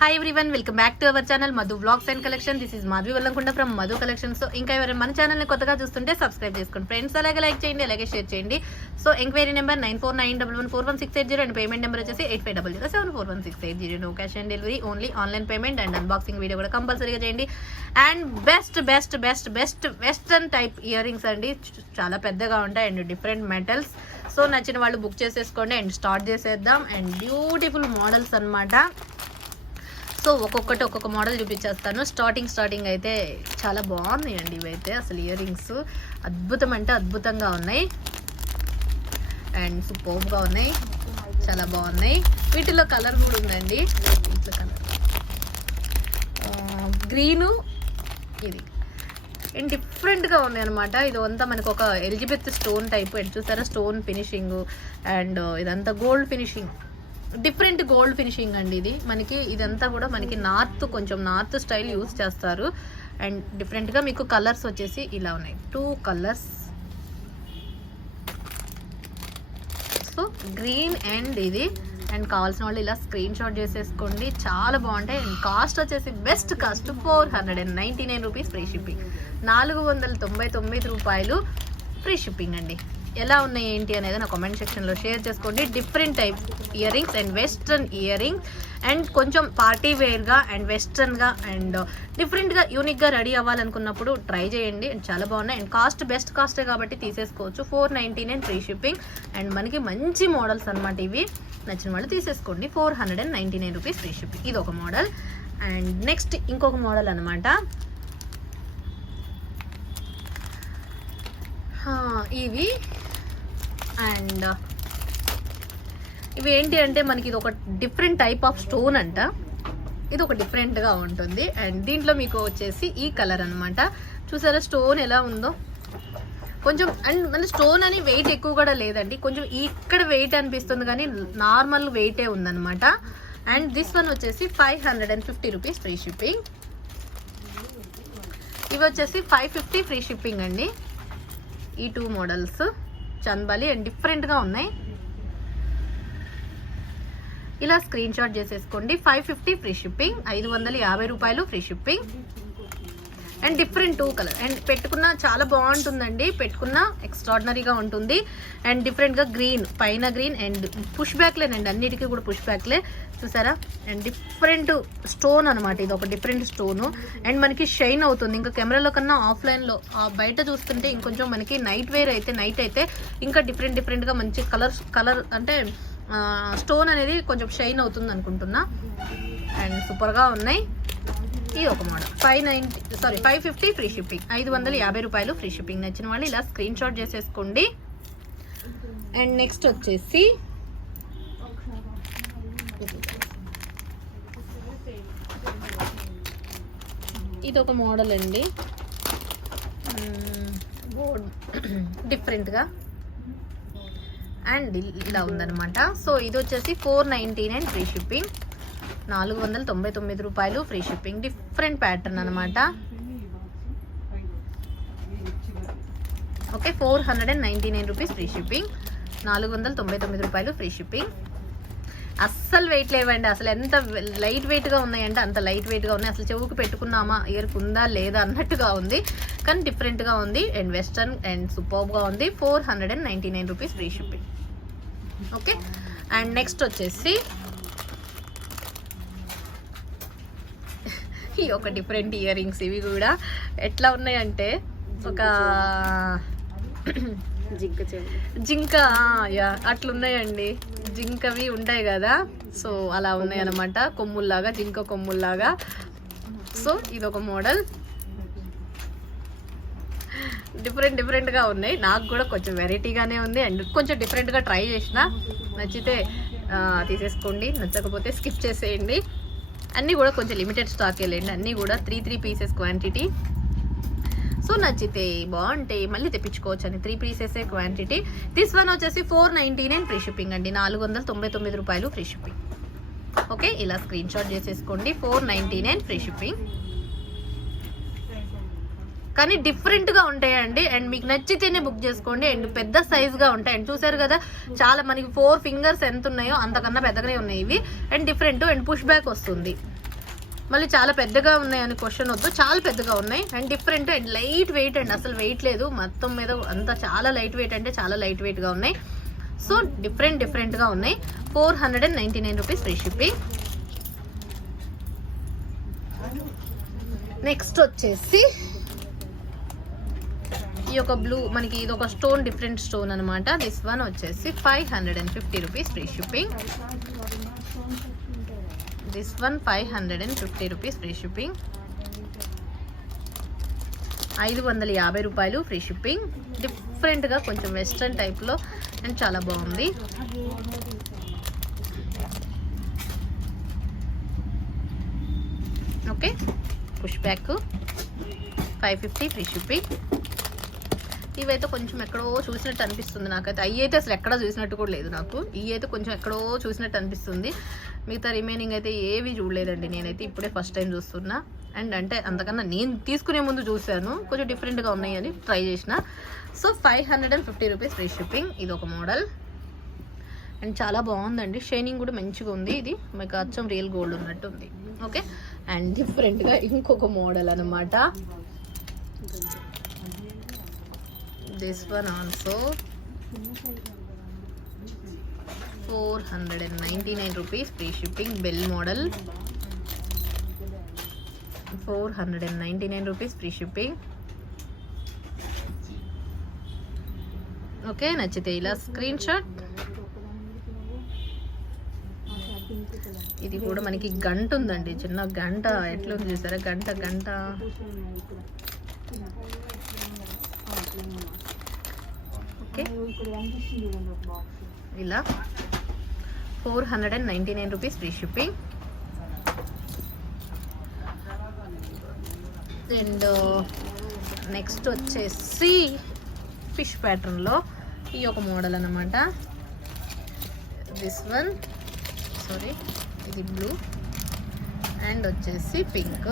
Hi everyone, welcome back to our channel Madhu vlogs and collection. This is Madhavi Vallamkonda from Madhu collection. So ఇంకా ఎవరైనా మన ఛానల్ని కొత్తగా చూస్తుంటే సబ్స్క్రైబ్ చేసుకోండి ఫ్రెండ్స్, అలాగే లైక్ చేయండి, అలాగే షేర్ చేయండి. So enquiry number 9491141680 and payment number వచ్చేసి 8500741680. No cash on delivery, only online payment and unboxing video కూడా కంపల్సరీగా చేయండి. And best best best best western type ear rings అండి, చాలా పెద్దగా ఉంటాయి అండ్ డిఫరెంట్ మెటల్స్. సో నచ్చిన వాళ్ళు బుక్ చేసేసుకోండి అండ్ స్టార్ట్ చేసేద్దాం. అండ్ బ్యూటిఫుల్ మోడల్స్ అన్నమాట. సో ఒక్కొక్కటి ఒక్కొక్క మోడల్ చూపించేస్తాను. స్టార్టింగ్ అయితే చాలా బాగున్నాయండి ఇవైతే. అసలు ఇయర్ రింగ్స్ అద్భుతం అంటే అద్భుతంగా ఉన్నాయి అండ్ సూపర్గా ఉన్నాయి, చాలా బాగున్నాయి. వీటిలో కలర్ కూడా ఉందండి, ఇట్లా కలర్ గ్రీను, ఇది అండ్ డిఫరెంట్గా ఉన్నాయి అనమాట. ఇది అంతా మనకు ఒక ఎలిజబెత్ స్టోన్ టైప్, ఎటు చూసారా స్టోన్ ఫినిషింగ్ అండ్ ఇదంతా gold finishing, different gold finishing అండి. ఇది మనకి ఇదంతా కూడా మనకి కొంచెం నార్త్ స్టైల్ యూజ్ చేస్తారు. అండ్ డిఫరెంట్గా మీకు కలర్స్ వచ్చేసి ఇలా ఉన్నాయి, 2 కలర్స్. సో గ్రీన్ అండ్ ఇది. అండ్ కావాల్సిన వాళ్ళు ఇలా స్క్రీన్ షాట్ చేసేసుకోండి, చాలా బాగుంటాయి. అండ్ కాస్ట్ వచ్చేసి best cost 499 rupees free shipping, 499 రూపాయలు ఫ్రీ షిప్పింగ్ అండి. ఎలా ఉన్నాయి ఏంటి అనేది నా కామెంట్ సెక్షన్లో షేర్ చేసుకోండి. Different type ear rings and western ear rings and కొంచెం పార్టీ వేర్గా అండ్ వెస్ట్రన్గా అండ్ డిఫరెంట్గా యూనిక్గా రెడీ అవ్వాలనుకున్నప్పుడు ట్రై చేయండి. అండ్ చాలా బాగున్నాయి అండ్ కాస్ట్ బెస్ట్ కాస్టే కాబట్టి తీసేసుకోవచ్చు. 499 ఫ్రీ షిప్పింగ్ అండ్ మనకి మంచి మోడల్స్ అనమాట ఇవి. నచ్చిన వాళ్ళు తీసేసుకోండి. 499 రూపీస్ ఫ్రీ షిప్పింగ్, ఇది ఒక మోడల్. అండ్ నెక్స్ట్ ఇంకొక మోడల్ అనమాట. ఇవి అండ్ ఇవి ఏంటి అంటే మనకి ఇది ఒక డిఫరెంట్ టైప్ ఆఫ్ స్టోన్ అంట, ఇది ఒక డిఫరెంట్గా ఉంటుంది. అండ్ దీంట్లో మీకు వచ్చేసి ఈ కలర్ అనమాట. చూసారా స్టోన్ ఎలా ఉందో, కొంచెం అండ్ మన స్టోన్ అని వెయిట్ ఎక్కువ కూడా లేదండి, కొంచెం ఇక్కడ వెయిట్ అనిపిస్తుంది కానీ నార్మల్ వెయిటే ఉందన్నమాట. అండ్ దిస్ వన్ వచ్చేసి 550 రూపీస్ ఫ్రీ షిప్పింగ్. ఇవి వచ్చేసి 550 ఫ్రీ షిప్పింగ్ అండి. ఈ 2 మోడల్స్ చందబాలి అండ్ డిఫరెంట్గా ఉన్నాయి. ఇలా స్క్రీన్ షాట్ చేసేసుకోండి. 550 ఫ్రీ షిప్పింగ్, 550 రూపాయలు free shipping. And different 2 colour and పెట్టుకున్న చాలా బాగుంటుందండి, పెట్టుకున్న ఎక్స్ట్రాడినరీగా ఉంటుంది. అండ్ డిఫరెంట్గా గ్రీన్, పైన గ్రీన్ అండ్ పుష్ బ్యాక్లేనండి, అన్నిటికీ కూడా పుష్ బ్యాక్లే చూసారా. అండ్ డిఫరెంట్ స్టోన్ అనమాట, ఇది ఒక డిఫరెంట్ స్టోను అండ్ మనకి షైన్ అవుతుంది. ఇంకా కెమెరాలో కన్నా ఆఫ్లైన్లో బయట చూస్తుంటే ఇంకొంచెం మనకి నైట్ అయితే ఇంకా డిఫరెంట్గా మంచి కలర్ అంటే స్టోన్ అనేది కొంచెం షైన్ అవుతుంది అనుకుంటున్నా. అండ్ సూపర్గా ఉన్నాయి. ఈ ఒక మోడల్ 550 ఫ్రీ షిప్పింగ్, 550 రూపాయలు ఫ్రీ షిప్పింగ్. నచ్చిన వాళ్ళు ఇలా స్క్రీన్ షాట్ చేసేసుకోండి. అండ్ నెక్స్ట్ వచ్చేసి ఇది ఒక మోడల్ అండి, డిఫరెంట్గా అండ్ ఇలా ఉందన్నమాట. సో ఇది వచ్చేసి 499 ఫ్రీ షిప్పింగ్, 499 రూపాయలు ఫ్రీ షిప్పింగ్. డిఫరెంట్ ప్యాటర్న్ అనమాట. ఓకే, 499 రూపీస్ ఫ్రీ షిప్పింగ్, 499 రూపాయలు ఫ్రీ షిప్పింగ్. అస్సలు వెయిట్ లేవండి, అసలు ఎంత లైట్ వెయిట్గా ఉన్నాయంటే అంత లైట్ వెయిట్గా ఉన్నాయి. అసలు చెవుకు పెట్టుకున్నామా, ఇయర్కి ఉందా లేదా అన్నట్టుగా ఉంది, కానీ డిఫరెంట్గా ఉంది అండ్ వెస్టర్న్ అండ్ సూపర్గా ఉంది. 499 rupees free shipping. Okay, and next వచ్చేసి ఈ ఒక డిఫరెంట్ ఇయర్ రింగ్స్. ఇవి కూడా ఎట్లా ఉన్నాయంటే ఒక జింక అట్లున్నాయండి, జింకవి ఉంటాయి కదా, సో అలా ఉన్నాయి అనమాట, కొమ్ముల్లాగా, జింక కొమ్ముల్లాగా. సో ఇదొక మోడల్, డిఫరెంట్గా ఉన్నాయి. నాకు కూడా కొంచెం వెరైటీగానే ఉంది అండ్ కొంచెం డిఫరెంట్గా ట్రై చేసిన. నచ్చితే తీసేసుకోండి, నచ్చకపోతే స్కిప్ చేసేయండి. అన్నీ కూడా కొంచెం లిమిటెడ్ స్టాక్ వెళ్ళండి, అన్నీ కూడా 3 పీసెస్ క్వాంటిటీ. సో నచ్చితే బాగుంటాయి మళ్ళీ తెప్పించుకోవచ్చు అని 3 పీసెసే క్వాంటిటీ. దిస్ వన్ వచ్చేసి 499 ఫ్రీ షిప్పింగ్ అండి, 499 రూపాయలు ఫ్రీ షిప్పింగ్. ఓకే, ఇలా స్క్రీన్ షాట్ చేసేసుకోండి. 499 ఫ్రీ షిప్పింగ్. కానీ డిఫరెంట్గా ఉంటాయండి అండ్ మీకు నచ్చితేనే బుక్ చేసుకోండి. అండ్ పెద్ద సైజ్గా ఉంటాయి అండ్ చూసారు కదా చాలా మనకి 4 ఫింగర్స్ ఎంత ఉన్నాయో అంతకన్నా పెద్దగానే ఉన్నాయి ఇవి. And different and push back వస్తుంది. మళ్ళీ చాలా పెద్దగా ఉన్నాయి అని క్వశ్చన్ వద్దు, చాలా పెద్దగా ఉన్నాయి and different and light weight అండి, అసలు వెయిట్ లేదు మొత్తం మీద అంతా, చాలా లైట్ వెయిట్ అంటే చాలా లైట్ వెయిట్గా ఉన్నాయి. సో డిఫరెంట్గా ఉన్నాయి. 499 రూపీస్ ఫ్రీ షిప్పింగ్. నెక్స్ట్ వచ్చేసి ఈ యొక్క బ్లూ మనకి ఇది ఒక స్టోన్, డిఫరెంట్ స్టోన్ అనమాట. దిస్ వన్ వచ్చేసి 550 rupees free shipping. This one 550 rupees free shipping. 550 రూపాయలు ఫ్రీ షిప్పింగ్. డిఫరెంట్గా కొంచెం వెస్ట్రన్ టైప్లో అండ్ చాలా బాగుంది. Okay, push back 550 free shipping. ఇవైతే కొంచెం ఎక్కడో చూసినట్టు అనిపిస్తుంది నాకైతే. అవి అయితే అసలు ఎక్కడా చూసినట్టు కూడా లేదు నాకు. ఇవి అయితే కొంచెం ఎక్కడో చూసినట్టు అనిపిస్తుంది. మిగతా రిమైనింగ్ అయితే ఏవి చూడలేదండి నేనైతే, ఇప్పుడే ఫస్ట్ టైం చూస్తున్నా. అండ్ అంటే అంతకన్నా నేను తీసుకునే ముందు చూశాను, కొంచెం డిఫరెంట్గా ఉన్నాయి అని ట్రై చేసిన. So 550 rupees free shipping. ఇది ఒక మోడల్ అండ్ చాలా బాగుందండి, షైనింగ్ కూడా మంచిగా ఉంది. ఇది మీకు అచ్చం రియల్ గోల్డ్ ఉన్నట్టు ఉంది. ఓకే, అండ్ డిఫరెంట్గా ఇంకొక మోడల్ అనమాట. This one also 499 rupees free shipping. Bell model 499 rupees free shipping. Okay, నచ్చితే ఇలా స్క్రీన్ షాట్. ఇది కూడా మనకి గంట ఉందండి, చిన్న గంట ఎట్లా ఉంది చూసారా, గంట ఓకే, ఇలా 499 rupees free shipping. And next వచ్చేసి ఫిష్ ప్యాటర్న్లో ఈ ఒక మోడల్ అన్నమాట. దిస్ వన్ సారీ, ఇది బ్లూ అండ్ వచ్చేసి పింక్.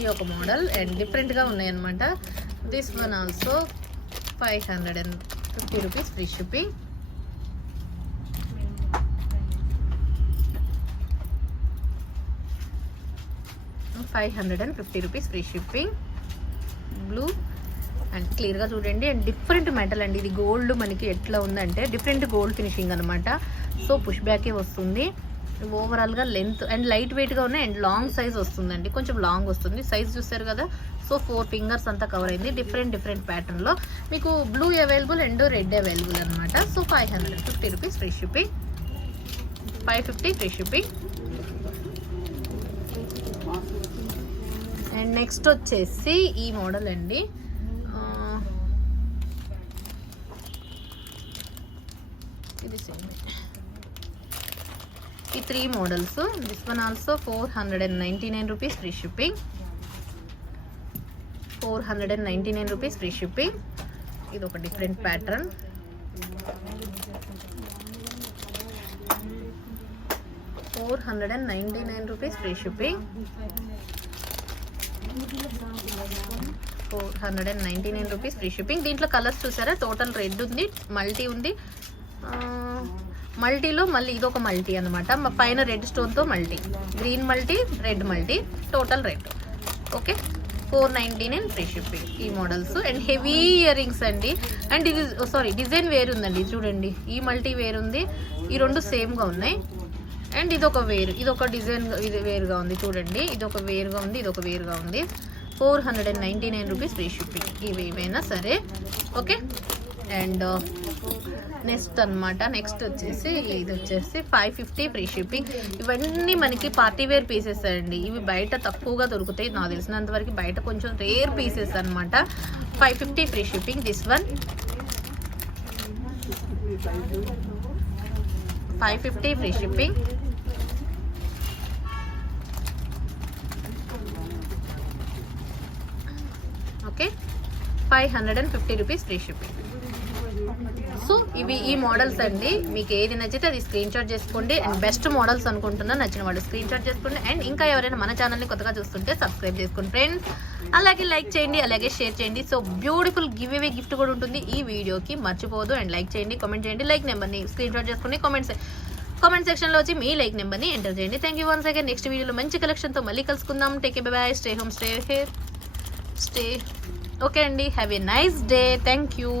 ఈ ఒక మోడల్ అండ్ డిఫరెంట్గా ఉన్నాయి అనమాట. This one also 550 rupees free shipping. ₹550 free shipping. Blue and క్లియర్గా చూడండి అండ్ డిఫరెంట్ మెటల్ అండి. ఇది గోల్డ్ మనకి ఎట్లా ఉందంటే డిఫరెంట్ గోల్డ్ ఫినిషింగ్ అనమాట. సో పుష్ బ్యాకే వస్తుంది. ఓవరాల్గా లెంత్ అండ్ లైట్ వెయిట్గా ఉన్నాయి అండ్ లాంగ్ సైజ్ వస్తుందండి, కొంచెం లాంగ్ వస్తుంది. సైజ్ చూస్తారు కదా, సో 4 ఫింగర్స్ అంతా కవర్ అయింది. డిఫరెంట్ ప్యాటర్న్లో మీకు blue available and red available అనమాట. So 550 rupees free shipping. 550 free shipping. And next వచ్చేసి ఈ మోడల్ అండి. ఇది సేమ్, ఈ 3 models. This one also 499 rupees free shipping. 499 rupees free shipping. ఇది ఒక different pattern. ₹499 free shipping. 499 rupees free shipping. దీంట్లో colours చూసారా, టోటల్ రెడ్ ఉంది, మల్టీ ఉంది. మల్టీలో మళ్ళీ ఇదొక మల్టీ అనమాట. పైన రెడ్ స్టోన్తో multi, green multi, red multi, total red. Okay, 499 free shipping. ఈ models and heavy ear rings అండి. అండ్ ఇది సారీ డిజైన్ వేరు ఉందండి, చూడండి. ఈ మల్టీ వేరుంది, ఈ రెండు సేమ్గా ఉన్నాయి. అండ్ ఇదొక వేరు, ఇదొక డిజైన్ ఇది వేరుగా ఉంది చూడండి. ఇదొక వేరుగా ఉంది, ఇదొక వేరుగా ఉంది. 499 రూపీస్ ఫ్రీ షిప్పింగ్. ఇవి ఏమైనా సరే. ఓకే, అండ్ నెక్స్ట్ అనమాట. నెక్స్ట్ వచ్చేసి ఇది వచ్చేసి 550 ఫ్రీ షిప్పింగ్. ఇవన్నీ మనకి పార్టీ వేర్ పీసెస్ అండి. ఇవి బయట తక్కువగా దొరుకుతాయి, నాకు తెలిసినంత వరకు బయట కొంచెం రేర్ పీసెస్ అనమాట. 550 free shipping. This one 550 free shipping. Okay, 550 rupees free shipping. So ఇవి ఈ మోడల్స్ అండి. మీకు ఏది నచ్చితే అది స్క్రీన్ షాట్ చేసుకోండి. అండ్ బెస్ట్ మోడల్స్ అనుకుంటున్నా, నచ్చిన వాళ్ళు స్క్రీన్ షాట్ చేసుకోండి. అండ్ ఇంకా ఎవరైనా మన ఛానల్ని కొత్తగా చూస్తుంటే సబ్స్క్రైబ్ చేసుకోండి ఫ్రెండ్స్. అలాగే లైక్ చేయండి, అలాగే షేర్ చేయండి. So beautiful give away gift కూడా ఉంటుంది ఈ వీడియోకి, మర్చిపోదు. అండ్ లైక్ చేయండి, కామెంట్ చేయండి. లైక్ నెంబర్ని స్క్రీన్ షాట్ చేసుకోండి, కామెంట్స్ కామెంట్ సెక్షన్లో వచ్చి మీ లైక్ నెంబర్ని ఎంటర్ చేయండి. Thank you once again. Next వీడియోలో మంచి కలెక్షన్తో మళ్ళీ కలుసుకుందాం. Take a bye, stay home, stay here, stay okay అండి. Have a nice day. Thank you.